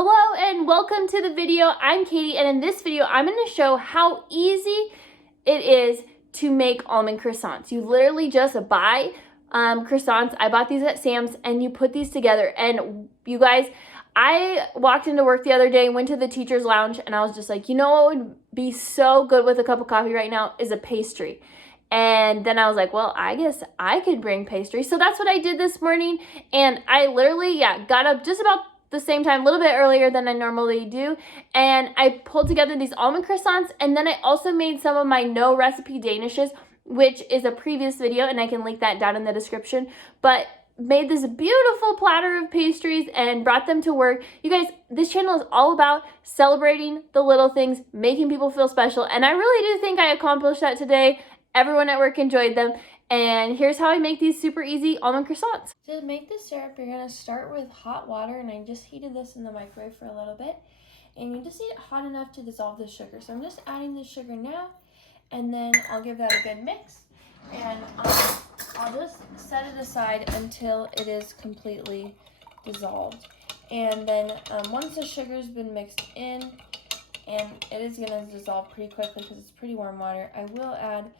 Hello and welcome to the video. I'm Katie, and in this video I'm going to show how easy it is to make almond croissants. You literally just buy croissants. I bought these at Sam's, and you put these together. And you guys, I walked into work the other day, went to the teacher's lounge, and I was just like, you know what would be so good with a cup of coffee right now is a pastry. And then I was like, well, I guess I could bring pastry. So that's what I did this morning. And I literally, got up just about the same time, a little bit earlier than I normally do. And I pulled together these almond croissants. And then I also made some of my no recipe danishes, which is a previous video, and I can link that down in the description. But made this beautiful platter of pastries and brought them to work. You guys, this channel is all about celebrating the little things, making people feel special. And I really do think I accomplished that today. Everyone at work enjoyed them. And here's how I make these super easy almond croissants. To make the syrup, you're going to start with hot water, and I just heated this in the microwave for a little bit. And you just need it hot enough to dissolve the sugar. So I'm just adding the sugar now, and then I'll give that a good mix. And I'll just set it aside until it is completely dissolved. And then once the sugar's been mixed in, and it is going to dissolve pretty quickly because it's pretty warm water, I will add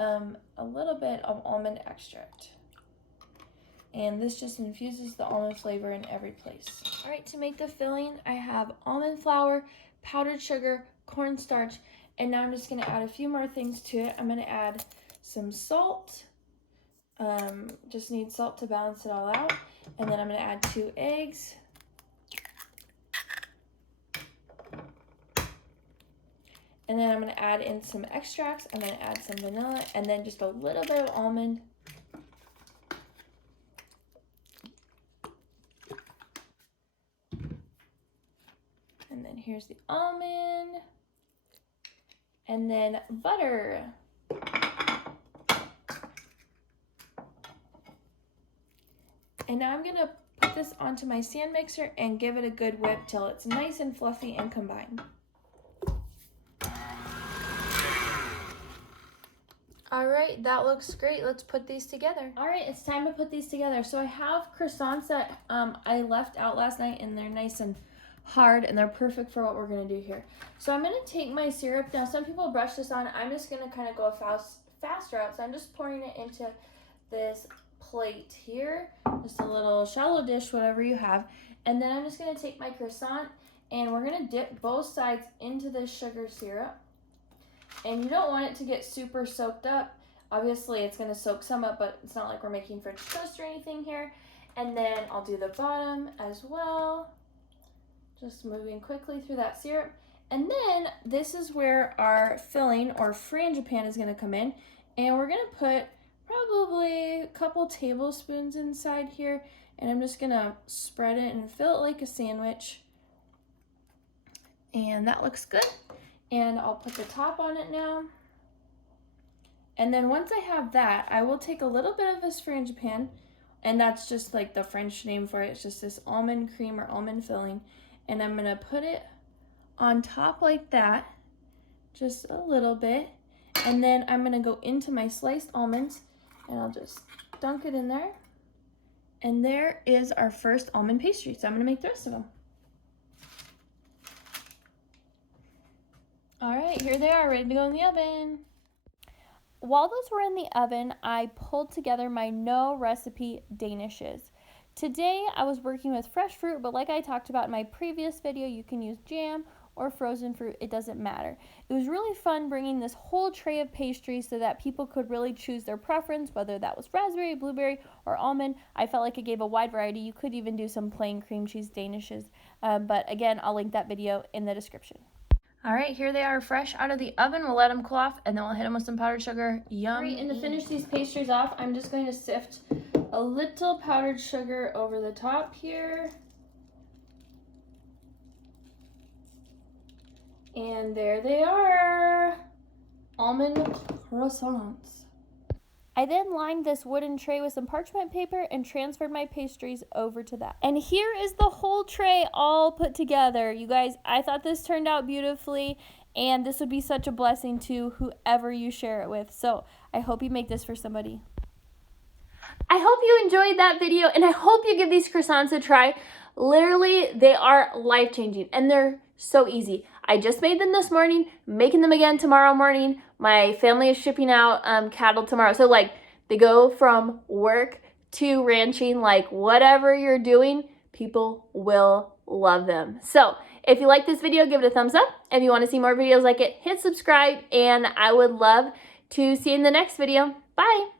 a little bit of almond extract. And this just infuses the almond flavor in every place. All right, to make the filling, I have almond flour, powdered sugar, cornstarch, and now I'm just going to add a few more things to it. I'm going to add some salt. Just need salt to balance it all out. And then I'm going to add 2 eggs. And then I'm going to add in some extracts. I'm going to add some vanilla and then just a little bit of almond. And then here's the almond. And then butter. And now I'm going to put this onto my stand mixer and give it a good whip till it's nice and fluffy and combined. All right, that looks great. Let's put these together. All right, it's time to put these together. So I have croissants that I left out last night, and they're nice and hard, and they're perfect for what we're gonna do here. So I'm gonna take my syrup. Now, some people brush this on. I'm just gonna kind of go a faster route. So I'm just pouring it into this plate here, just a little shallow dish, whatever you have. And then I'm just gonna take my croissant, and we're gonna dip both sides into this sugar syrup. And you don't want it to get super soaked up. Obviously, it's going to soak some up, but it's not like we're making French toast or anything here. And then I'll do the bottom as well. Just moving quickly through that syrup. And then this is where our filling or frangipane is going to come in. And we're going to put probably a couple tablespoons inside here. And I'm just going to spread it and fill it like a sandwich. And that looks good. And I'll put the top on it now. And then once I have that, I will take a little bit of this frangipane, and that's just like the French name for it. It's just this almond cream or almond filling. And I'm gonna put it on top like that, just a little bit. And then I'm gonna go into my sliced almonds, and I'll just dunk it in there. And there is our first almond pastry. So I'm gonna make the rest of them. All right, here they are, ready to go in the oven. While those were in the oven, I pulled together my no recipe danishes. Today, I was working with fresh fruit, but like I talked about in my previous video, you can use jam or frozen fruit, it doesn't matter. It was really fun bringing this whole tray of pastries so that people could really choose their preference, whether that was raspberry, blueberry, or almond. I felt like it gave a wide variety. You could even do some plain cream cheese danishes, but again, I'll link that video in the description. All right, here they are fresh out of the oven. We'll let them cool off, and then we'll hit them with some powdered sugar. Yum. All right, and to finish these pastries off, I'm just going to sift a little powdered sugar over the top here. And there they are, almond croissants. I then lined this wooden tray with some parchment paper and transferred my pastries over to that. And here is the whole tray all put together. You guys, I thought this turned out beautifully, and this would be such a blessing to whoever you share it with. So I hope you make this for somebody. I hope you enjoyed that video, and I hope you give these croissants a try. Literally, they are life-changing and they're so easy. I just made them this morning, making them again tomorrow morning. My family is shipping out cattle tomorrow. So like they go from work to ranching, like whatever you're doing, people will love them. So if you like this video, give it a thumbs up. If you want to see more videos like it, hit subscribe, and I would love to see you in the next video. Bye.